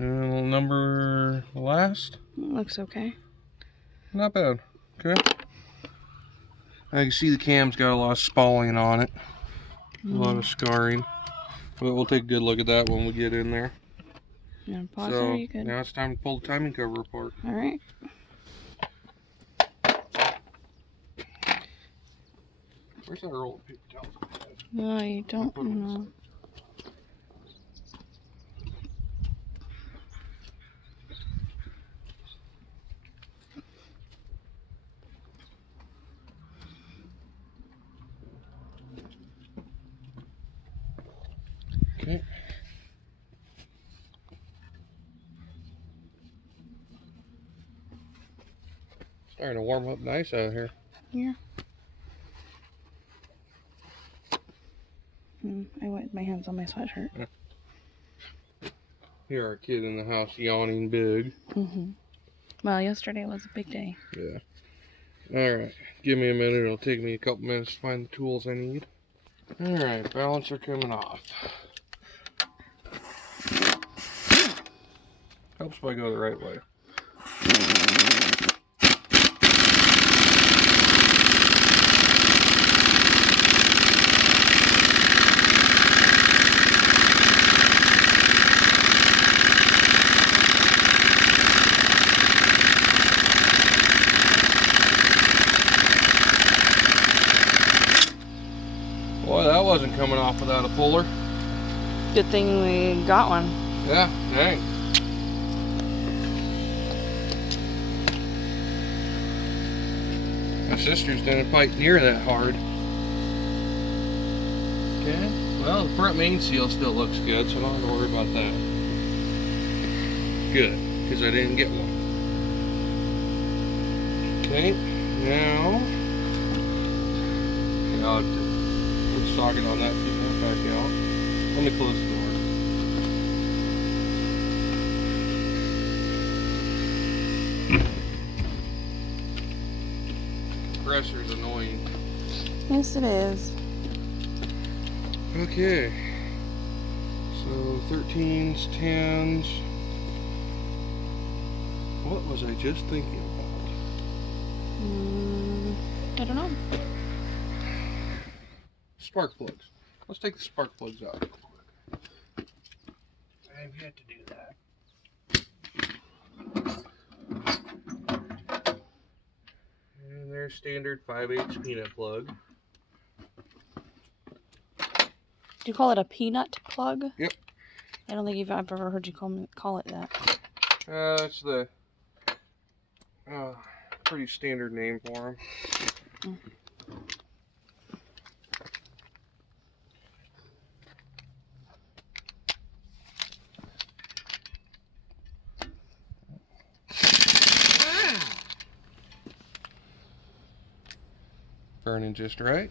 And number last. Looks okay. Not bad. Okay. I can see the cam's got a lot of spalling on it. A lot of scarring. But we'll take a good look at that when we get in there. Yeah, pause So there, you could. now it's time to pull the timing cover apart. Alright. Where's that roll of paper towels? No, you don't know. Okay. Starting to warm up nice out here. Yeah. I wiped my hands on my sweatshirt. Here, our kid in the house yawning big. Well, yesterday was a big day. Yeah. Alright, give me a minute. It'll take me a couple minutes to find the tools I need. Alright, balancer coming off. Helps if I go the right way. Boy, that wasn't coming off without a puller. Good thing we got one. Yeah, dang. My sister's didn't bite near that hard. Okay, well, the front main seal still looks good, so I don't have to worry about that. Good, because I didn't get one. Okay, now I'll have to put the socket on that, keep that back out. Let me close the door. Compressor's annoying. Yes, it is. Okay, so 13s, 10s. What was I just thinking about? I don't know. Spark plugs. Let's take the spark plugs out real quick. I have yet to do that. And there's standard 5/8 peanut plug. Do you call it a peanut plug? Yep. I don't think I've ever heard you call it that. That's the pretty standard name for them. Burning just right.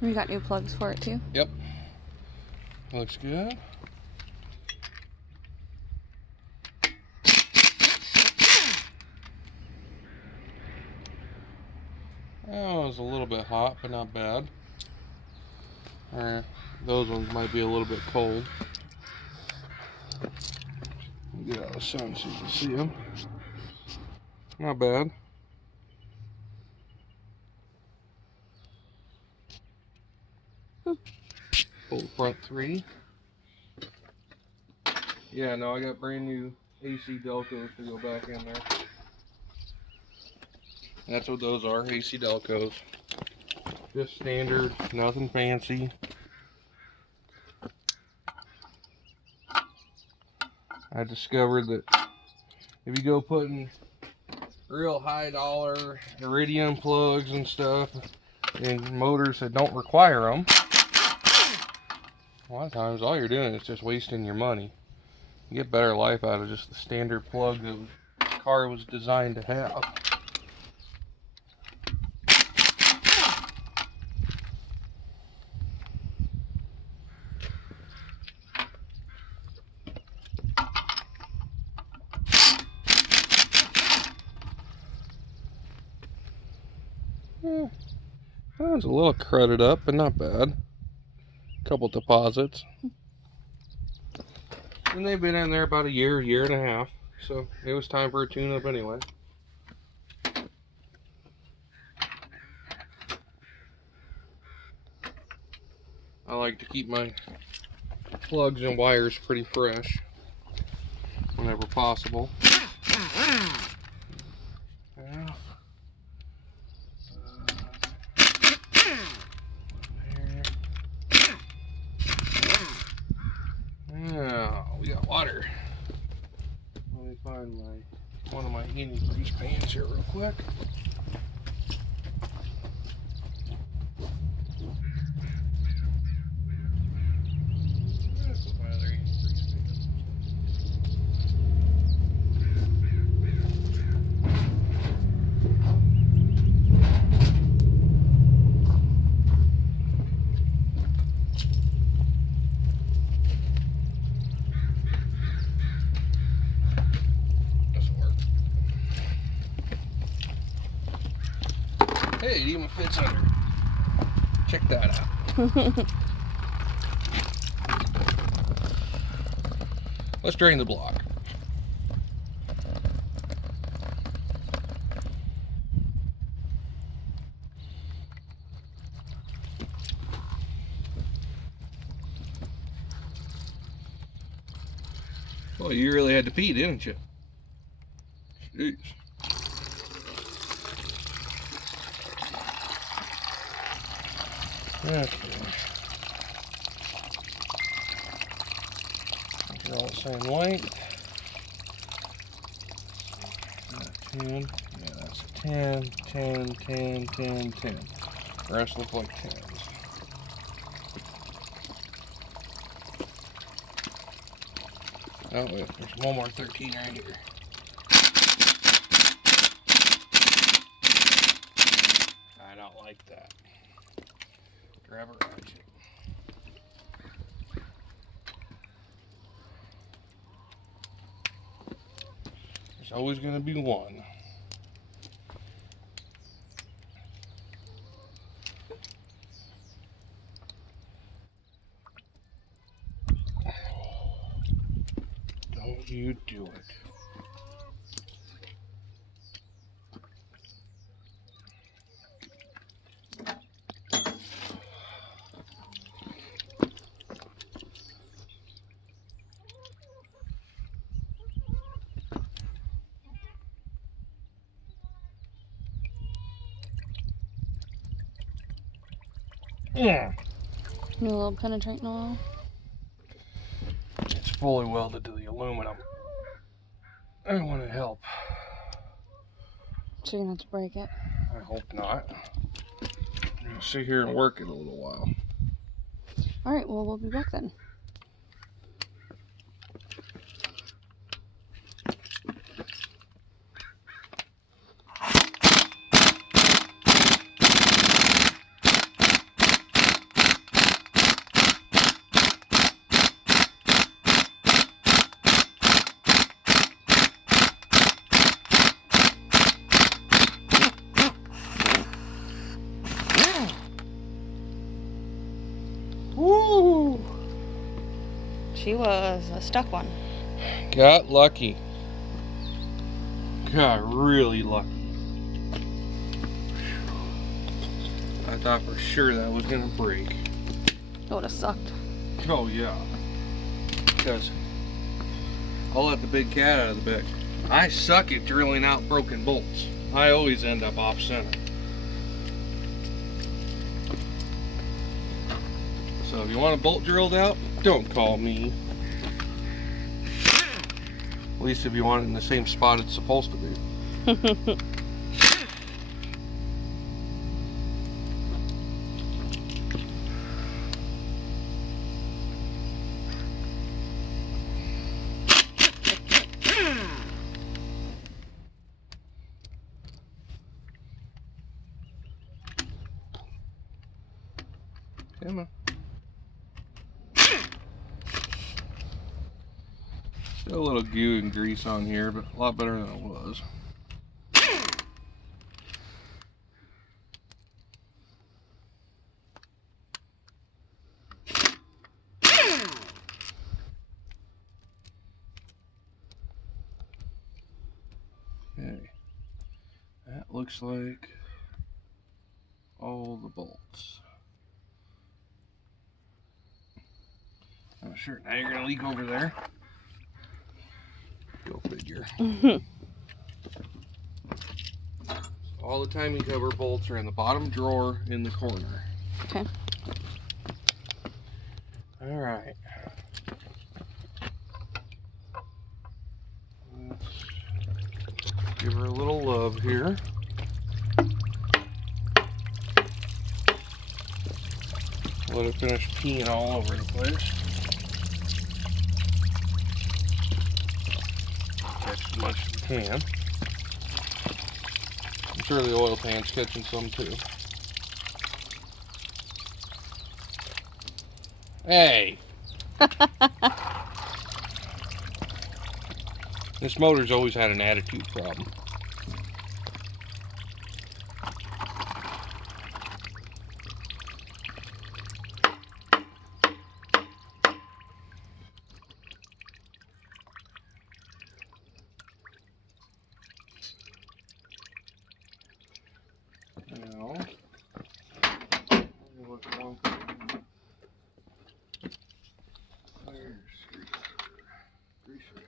We got new plugs for it too. Yep. Looks good. Oh, it was a little bit hot, but not bad. Those ones might be a little bit cold. Get out of the sun so you can see them. Not bad. Pull the front 3. Yeah, no, I got brand new AC Delcos to go back in there. That's what those are, AC Delcos. Just standard, nothing fancy. I discovered that if you go putting real high dollar iridium plugs and stuff in motors that don't require them, a lot of times all you're doing is just wasting your money. You get better life out of just the standard plug that the car was designed to have. That one's a little crudded up, but not bad. couple deposits. And they've been in there about a year, year and a half. So it was time for a tune-up anyway. I like to keep my plugs and wires pretty fresh whenever possible. Yeah. Now we got water. Let me find one of my heating grease pans here real quick. Put my other heating grease pan. Hey, it even fits under. Check that out. Let's drain the block. Well, you really had to pee, didn't you? Jeez. Okay. They're all the same length. 10. Yeah, that's 10, 10, 10, 10, 10. The rest look like 10s. Oh, wait, there's one more 13 right here. I don't like that. Grab a ratchet. There's always going to be one. Don't you do it. Yeah. Need a little penetrating oil. It's fully welded to the aluminum. I don't want to help. So you're gonna have to break it. I hope not. I'm gonna sit here and work it a little while. Alright, well, we'll be back then. Woo! She was a stuck one. Got lucky. Got really lucky. I thought for sure that was gonna break. It would have sucked. Oh yeah. Because I'll let the big cat out of the bag. I suck at drilling out broken bolts. I always end up off center. So if you want a bolt drilled out, don't call me. At least if you want it in the same spot it's supposed to be. Come on. Still a little goo and grease on here, but a lot better than it was. looks like all the bolts. Oh, sure, now you're gonna leak over there. Go figure. All the timing cover bolts are in the bottom drawer in the corner. Okay. All right. Let's give her a little love here. Let it finish peeing all over the place. Catch as much as we can. I'm sure the oil pan's catching some too. Hey! This motor's always had an attitude problem. Now, let me look at one thing. There's greaser.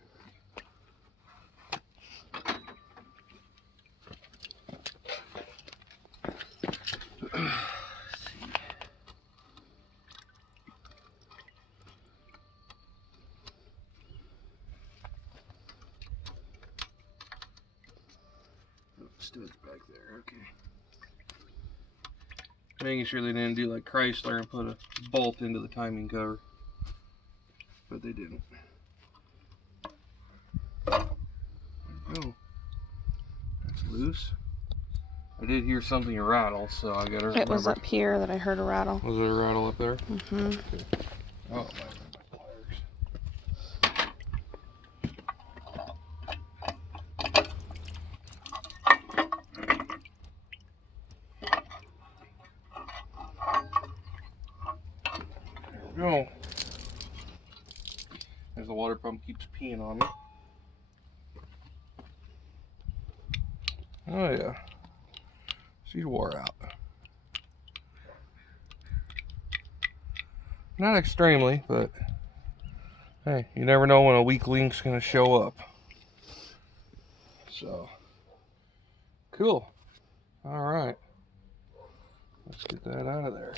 Studs back there, okay. Making sure they didn't do like Chrysler and put a bolt into the timing cover. But they didn't. Oh, that's loose. I did hear something rattle, so I gotta remember. It was up here that I heard a rattle. Was there a rattle up there? Mm-hmm. Okay. Oh, my pliers. There we go. As the water pump keeps peeing on me. Oh yeah. She's wore out. Not extremely, but hey, you never know when a weak link's gonna show up. So, cool. All right. Let's get that out of there.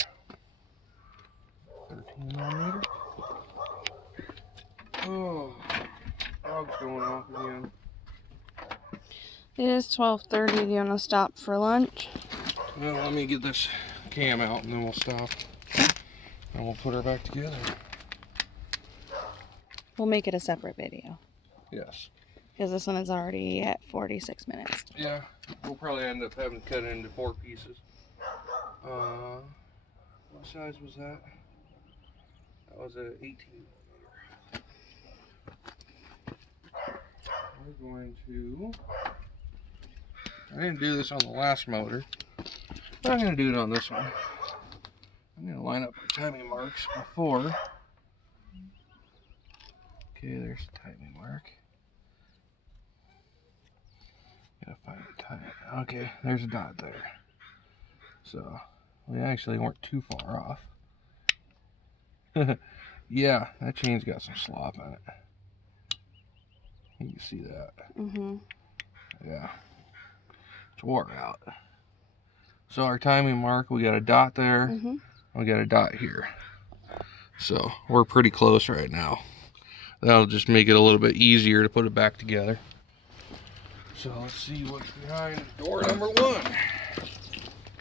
13 millimeter. Oh, dog's going off again. It is 12:30. Do you want to stop for lunch? Well, let me get this cam out and then we'll stop. And we'll put her back together. We'll make it a separate video. Yes. Because this one is already at 46 minutes. Yeah, we'll probably end up having to cut it into 4 pieces. What size was that? That was a 18 millimeter. We're going to... I didn't do this on the last motor, but I'm going to do it on this one. I'm going to line up my timing marks before. Okay, there's the timing mark. Gotta find the time. Okay, there's a dot there. So, we actually weren't too far off. Yeah, that chain's got some slop on it. You can see that. Mm-hmm. Yeah. It's wore out. So our timing mark, we got a dot there. Mm-hmm. We got a dot here. So we're pretty close right now. That'll just make it a little bit easier to put it back together. So let's see what's behind door number 1.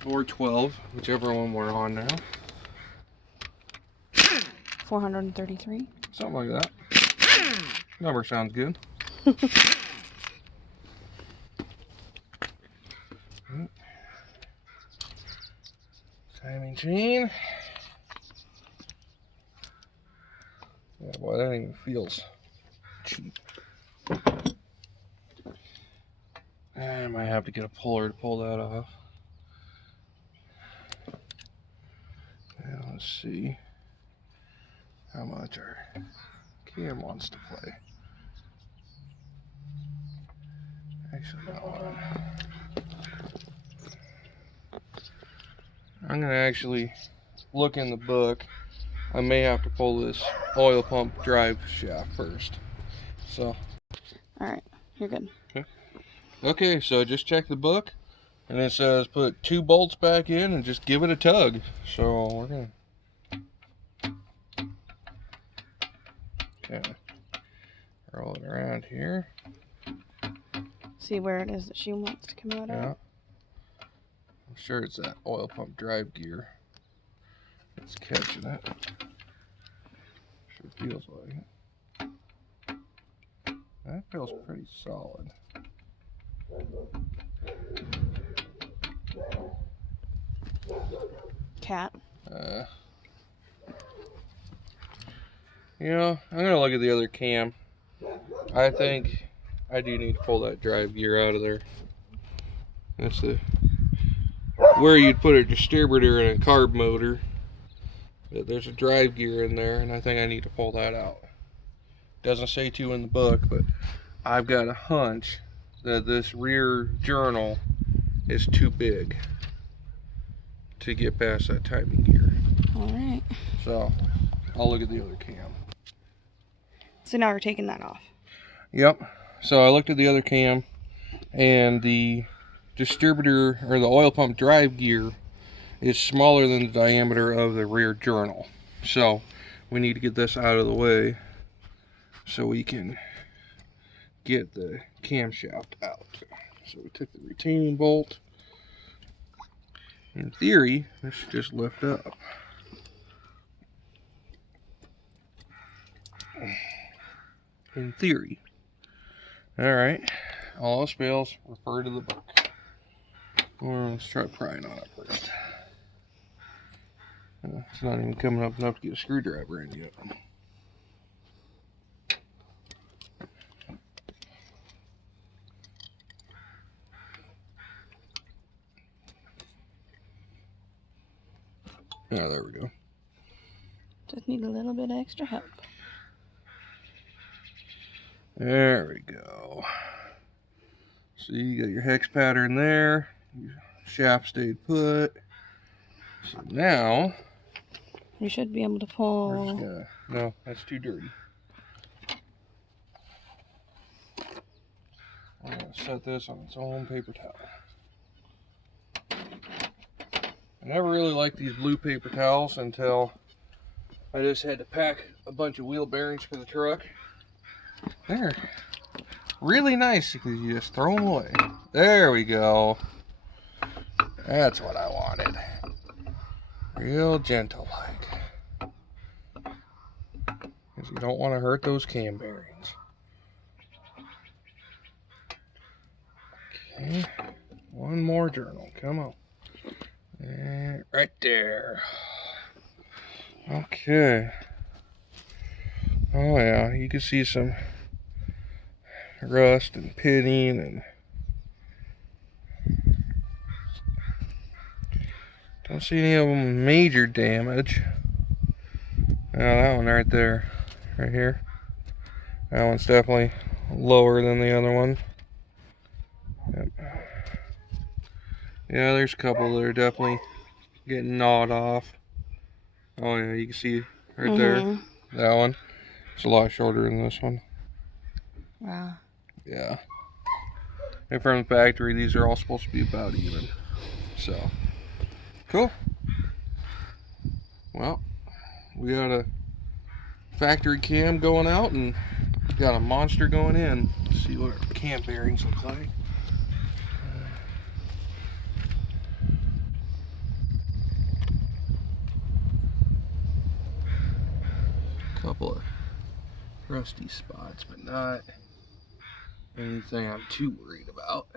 Door 12, whichever one we're on now. 433. Something like that. Number sounds good. Timing chain. Yeah, boy, that even feels cheap. I might have to get a puller to pull that off. Now let's see how much our cam wants to play. Actually, not one. I'm gonna actually look in the book. I may have to pull this oil pump drive shaft first. So. Alright, you're good. Okay, so just check the book, and it says put 2 bolts back in and just give it a tug. So we're gonna kind of roll it around here. See where it is that she wants to come out Yeah. of? I'm sure it's that oil pump drive gear. It's catching it. Sure feels like it. That feels pretty solid. Cat. You know, I'm gonna look at the other cam. I think I do need to pull that drive gear out of there. That's where you'd put a distributor in a carb motor. But there's a drive gear in there, and I think I need to pull that out. Doesn't say to in the book, but I've got a hunch that this rear journal is too big to get past that timing gear. Alright. So I'll look at the other cam. So now we're taking that off. Yep. So I looked at the other cam, and the distributor or the oil pump drive gear is smaller than the diameter of the rear journal. So we need to get this out of the way so we can get the camshaft out. So we took the retaining bolt. In theory, this should just lift up. In theory. Alright. All else fails, refer to the book. Well, let's try prying on it first. It's not even coming up enough to get a screwdriver in yet. Oh, there we go. Just need a little bit extra help. There we go. So you got your hex pattern there. Your shaft stayed put. So now You should be able to pull. No, that's too dirty. I'm gonna set this on its own paper towel. I never really liked these blue paper towels until I just had to pack a bunch of wheel bearings for the truck. They're really nice because you just throw them away. There we go. That's what I wanted. Real gentle like. Because you don't want to hurt those cam bearings. Okay. One more journal. Come on. And right there. Okay. Oh yeah, you can see some rust and pitting and don't see any of them major damage. Oh, that one right there, right here. That one's definitely lower than the other one. Yep. Yeah, there's a couple that are definitely getting gnawed off. Oh yeah, you can see right there. That one. It's a lot shorter than this one. Wow. Yeah. And from the factory, these are all supposed to be about even. So, cool. Well, we got a factory cam going out and got a monster going in. Let's see what our cam bearings look like. Couple of rusty spots, but not anything I'm too worried about.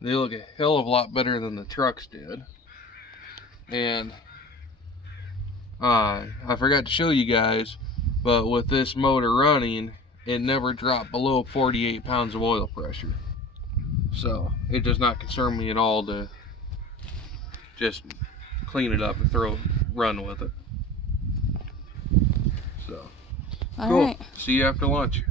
They look a hell of a lot better than the trucks did. And I forgot to show you guys, but with this motor running, it never dropped below 48 pounds of oil pressure. So it does not concern me at all to just clean it up and run with it. So, cool. All right. See you after lunch.